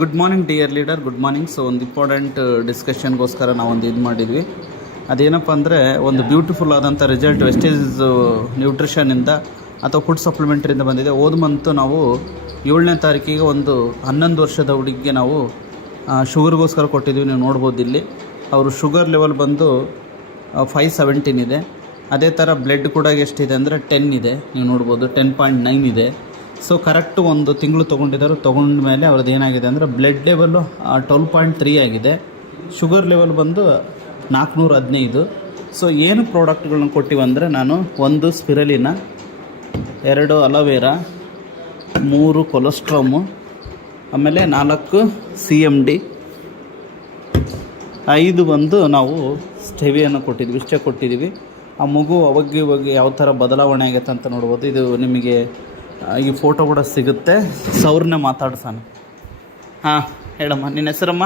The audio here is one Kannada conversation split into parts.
Good morning dear leader, good morning. So ಒಂದು ಇಂಪಾರ್ಟೆಂಟ್ ಡಿಸ್ಕಷನ್ಗೋಸ್ಕರ ನಾವೊಂದು ಇದು ಮಾಡಿದ್ವಿ. ಅದೇನಪ್ಪ ಅಂದರೆ ಒಂದು ಬ್ಯೂಟಿಫುಲ್ ಆದಂಥ ರಿಸಲ್ಟ್ ವೆಸ್ಟೇಜ್ ನ್ಯೂಟ್ರಿಷನಿಂದ ಅಥವಾ ಫುಡ್ ಸಪ್ಲಿಮೆಂಟ್ರಿಂದ ಬಂದಿದೆ. ಹೋದ ಮಂತು ನಾವು 7ನೇ ತಾರೀಕಿಗೆ ಒಂದು 11 ವರ್ಷದ ಹುಡುಗಿಗೆ ನಾವು ಶುಗರ್ಗೋಸ್ಕರ ಕೊಟ್ಟಿದ್ವಿ. ನೀವು ನೋಡ್ಬೋದು ಇಲ್ಲಿ ಅವರು ಶುಗರ್ ಲೆವೆಲ್ ಬಂದು 517 ಇದೆ. ಅದೇ ಥರ ಬ್ಲಡ್ ಕೂಡ ಎಷ್ಟಿದೆ ಅಂದರೆ 10 ಇದೆ. ನೀವು ನೋಡ್ಬೋದು 10.9 ಇದೆ. ಸೊ ಕರೆಕ್ಟು ಒಂದು ತಿಂಗಳು ತೊಗೊಂಡಿದ್ದಾರೆ. ತೊಗೊಂಡ ಮೇಲೆ ಅವ್ರದ್ದು ಏನಾಗಿದೆ ಅಂದರೆ ಬ್ಲಡ್ ಲೆವೆಲ್ಲು 12.3 ಆಗಿದೆ. ಶುಗರ್ ಲೆವೆಲ್ ಬಂದು 415. ಸೊ ಏನು ಪ್ರಾಡಕ್ಟ್ಗಳನ್ನ ಕೊಟ್ಟಿವಂದರೆ ನಾನು 1 ಸ್ಪಿರಲಿನ, 2 ಅಲೋವೆರಾ, 3 ಕೊಲೆಸ್ಟ್ರಾಮು, ಆಮೇಲೆ 4 CMD, 5 ಬಂದು ನಾವು ಸ್ಟೆವಿಯನ್ನು ಕೊಟ್ಟಿದ್ವಿ. ಇಷ್ಟೇ ಕೊಟ್ಟಿದ್ದೀವಿ. ಆ ಮಗು ಅವಾಗ ಯಾವ ಥರ ಬದಲಾವಣೆ ಆಗೈತೆ ಅಂತ ನೋಡ್ಬೋದು. ಇದು ನಿಮಗೆ ಈ ಫೋಟೋ ಕೂಡ ಸಿಗುತ್ತೆ. ಸೌರ್ನೇ ಮಾತಾಡ್ಸೋಣ. ಹಾಂ ಹೇಳಮ್ಮ, ನಿನ್ನ ಹೆಸರಮ್ಮ?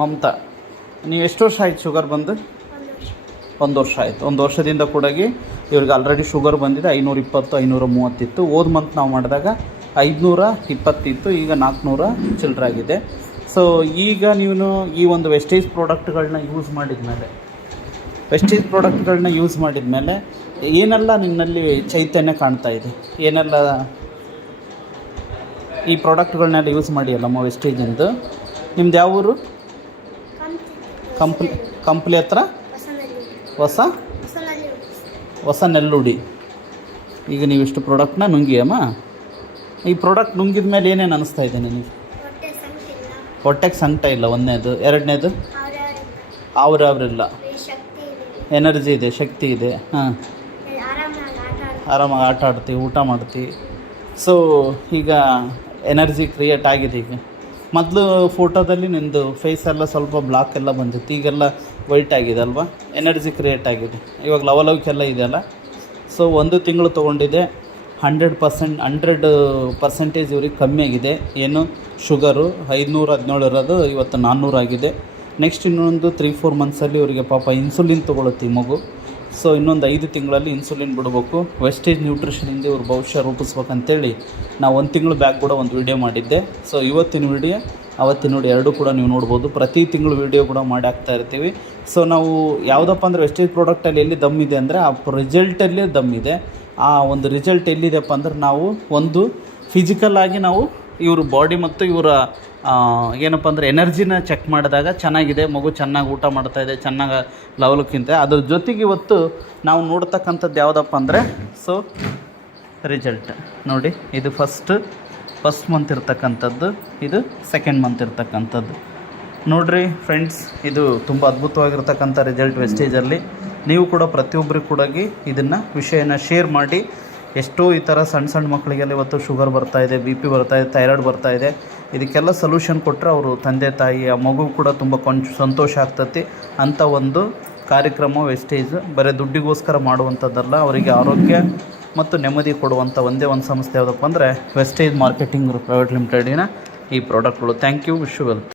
ಮಮತಾ. ನೀವು ಎಷ್ಟು ವರ್ಷ ಆಯ್ತು ಶುಗರ್ ಬಂದು? 1 ವರ್ಷ ಆಯಿತು. 1 ವರ್ಷದಿಂದ ಕೂಡ ಇವ್ರಿಗೆ ಆಲ್ರೆಡಿ ಶುಗರ್ ಬಂದಿದೆ. 520, 530 ಇತ್ತು. ಹೋದ ಮಂತ್ ನಾವು ಮಾಡಿದಾಗ 520 ಇತ್ತು. ಈಗ 400 ಚಿಲ್ಲರಾಗಿದೆ. ಸೊ ಈಗ ನೀವು ಈ ಒಂದು ವೆಸ್ಟೇಜ್ ಪ್ರಾಡಕ್ಟ್ಗಳನ್ನ ಯೂಸ್ ಮಾಡಿದ ಮೇಲೆ ಏನೆಲ್ಲ ನಿನ್ನಲ್ಲಿ ಚೈತನ್ಯ ಕಾಣ್ತಾ ಇದೆ? ಏನೆಲ್ಲ ಈ ಪ್ರಾಡಕ್ಟ್ಗಳನ್ನೆಲ್ಲ ಯೂಸ್ ಮಾಡಿಯಲ್ಲಮ್ಮ ವೆಸ್ಟೇಜಿಂದು. ನಿಮ್ದು ಯಾವ ಊರು? ಕಂಪ್ಲಿ ಹತ್ರ ಹೊಸ ನೆಲ್ಲುಡಿ. ಈಗ ನೀವು ಇಷ್ಟು ಪ್ರಾಡಕ್ಟ್ನ ನುಂಗಿಯಮ್ಮ. ಈ ಪ್ರಾಡಕ್ಟ್ ನುಂಗಿದ ಮೇಲೆ ಏನೇನು ಅನ್ನಿಸ್ತಾ ಇದೆ ನನಗೆ? ಹೊಟ್ಟೆಗೆ ಸಂಕಟ ಇಲ್ಲ, 1ನೇದು. 2ನೇದು ಅವ್ರಿಲ್ಲ, ಎನರ್ಜಿ ಇದೆ, ಶಕ್ತಿ ಇದೆ. ಹಾಂ, ಆರಾಮಾಗಿ ಆಟ ಆಡ್ತೀವಿ, ಊಟ ಮಾಡ್ತೀವಿ. ಸೊ ಈಗ ಎನರ್ಜಿ ಕ್ರಿಯೇಟ್ ಆಗಿದೆ. ಈಗ ಮೊದಲು ಫೋಟೋದಲ್ಲಿ ನಿಂದು ಫೇಸ್ ಎಲ್ಲ ಸ್ವಲ್ಪ ಬ್ಲಾಕ್ ಎಲ್ಲ ಬಂದಿತ್ತು. ಈಗೆಲ್ಲ ವೈಟ್ ಆಗಿದೆ ಅಲ್ವಾ? ಎನರ್ಜಿ ಕ್ರಿಯೇಟ್ ಆಗಿದೆ. ಇವಾಗ ಲವಲವಿಕೆಲ್ಲ ಇದೆಯಲ್ಲ. ಸೊ 1 ತಿಂಗಳು ತೊಗೊಂಡಿದೆ. 100% ಇವ್ರಿಗೆ ಕಮ್ಮಿ ಆಗಿದೆ. ಏನು ಶುಗರು 517 ಇರೋದು ಇವತ್ತು 400 ಆಗಿದೆ. ನೆಕ್ಸ್ಟ್ ಇನ್ನೊಂದು 3-4 ಮಂತ್ಸಲ್ಲಿ ಇವರಿಗೆ ಪಾಪ ಇನ್ಸುಲಿನ್ ತೊಗೊಳುತ್ತೆ ಈ ಮಗು. ಸೊ ಇನ್ನೊಂದು 5 ತಿಂಗಳಲ್ಲಿ ಇನ್ಸುಲಿನ್ ಬಿಡಬೇಕು. ವೆಸ್ಟೇಜ್ ನ್ಯೂಟ್ರಿಷನಿಂದ ಇವ್ರು ಭವಿಷ್ಯ ರೂಪಿಸ್ಬೇಕಂತೇಳಿ ನಾವು 1 ತಿಂಗಳು ಬ್ಯಾಕ್ ಕೂಡ ಒಂದು ವಿಡಿಯೋ ಮಾಡಿದ್ದೆ. ಸೊ ಇವತ್ತಿನ ವಿಡಿಯೋ ಅವತ್ತಿನ ವಿಡಿಯೋ 2 ಕೂಡ ನೀವು ನೋಡ್ಬೋದು. ಪ್ರತಿ ತಿಂಗಳು ವಿಡಿಯೋ ಕೂಡ ಮಾಡಿ ಹಾಕ್ತಾ ಇರ್ತೀವಿ. ಸೊ ನಾವು ಯಾವುದಪ್ಪ ಅಂದರೆ ವೆಸ್ಟೇಜ್ ಪ್ರಾಡಕ್ಟಲ್ಲಿ ಎಲ್ಲಿ ದಮ್ ಇದೆ ಅಂದರೆ ಆ ರಿಸಲ್ಟಲ್ಲಿ ದಮ್ ಇದೆ. ಆ ಒಂದು ರಿಸಲ್ಟ್ ಎಲ್ಲಿದೆಪ್ಪ ಅಂದ್ರೆ ನಾವು ಒಂದು ಫಿಸಿಕಲ್ ಆಗಿ ನಾವು ಇವ್ರ ಬಾಡಿ ಮತ್ತು ಇವರ ಏನಪ್ಪ ಅಂದರೆ ಎನರ್ಜಿನ ಚೆಕ್ ಮಾಡಿದಾಗ ಚೆನ್ನಾಗಿದೆ. ಮಗು ಚೆನ್ನಾಗಿ ಊಟ ಮಾಡ್ತಾಯಿದೆ, ಚೆನ್ನಾಗಿ ಲೆವೆಲ್ಕ್ಕಿಂತ. ಅದ್ರ ಜೊತೆಗೆ ಇವತ್ತು ನಾವು ನೋಡ್ತಕ್ಕಂಥದ್ದು ಯಾವುದಪ್ಪ ಅಂದರೆ ಸೊ ರಿಸಲ್ಟ್ ನೋಡಿ. ಇದು ಫಸ್ಟ್ ಮಂತ್ ಇರ್ತಕ್ಕಂಥದ್ದು, ಇದು 2nd ಮಂತ್ ಇರ್ತಕ್ಕಂಥದ್ದು. ನೋಡಿರಿ ಫ್ರೆಂಡ್ಸ್, ಇದು ತುಂಬ ಅದ್ಭುತವಾಗಿರ್ತಕ್ಕಂಥ ರಿಸಲ್ಟ್ ವೆಸ್ಟೇಜಲ್ಲಿ. ನೀವು ಕೂಡ ಪ್ರತಿಯೊಬ್ಬರಿಗೂ ಕೂಡ ಇದನ್ನು ವಿಷಯನ ಶೇರ್ ಮಾಡಿ. ಎಷ್ಟೋ ಈ ಥರ ಸಣ್ಣ ಮಕ್ಕಳಿಗೆಲ್ಲ ಇವತ್ತು ಶುಗರ್ ಬರ್ತಾಯಿದೆ, BP ಬರ್ತಾಯಿದೆ, ಥೈರಾಯ್ಡ್ ಬರ್ತಾಯಿದೆ. ಇದಕ್ಕೆಲ್ಲ ಸೊಲ್ಯೂಷನ್ ಕೊಟ್ಟರೆ ಅವರು ತಂದೆ ತಾಯಿ ಆ ಮಗು ಕೂಡ ತುಂಬ ಸಂತೋಷ ಆಗ್ತತಿ. ಅಂಥ ಒಂದು ಕಾರ್ಯಕ್ರಮ ವೆಸ್ಟೇಜ್ ಬರೀ ದುಡ್ಡಿಗೋಸ್ಕರ ಮಾಡುವಂಥದ್ದಲ್ಲ, ಅವರಿಗೆ ಆರೋಗ್ಯ ಮತ್ತು ನೆಮ್ಮದಿ ಕೊಡುವಂಥ ಒಂದೇ ಒಂದು ಸಂಸ್ಥೆ ಯಾವುದಪ್ಪ ಅಂದರೆ ವೆಸ್ಟೇಜ್ ಮಾರ್ಕೆಟಿಂಗ್ ಪ್ರೈವೇಟ್ ಲಿಮಿಟೆಡಿನ ಈ ಪ್ರಾಡಕ್ಟ್ಗಳು. Thank you. Wish you well.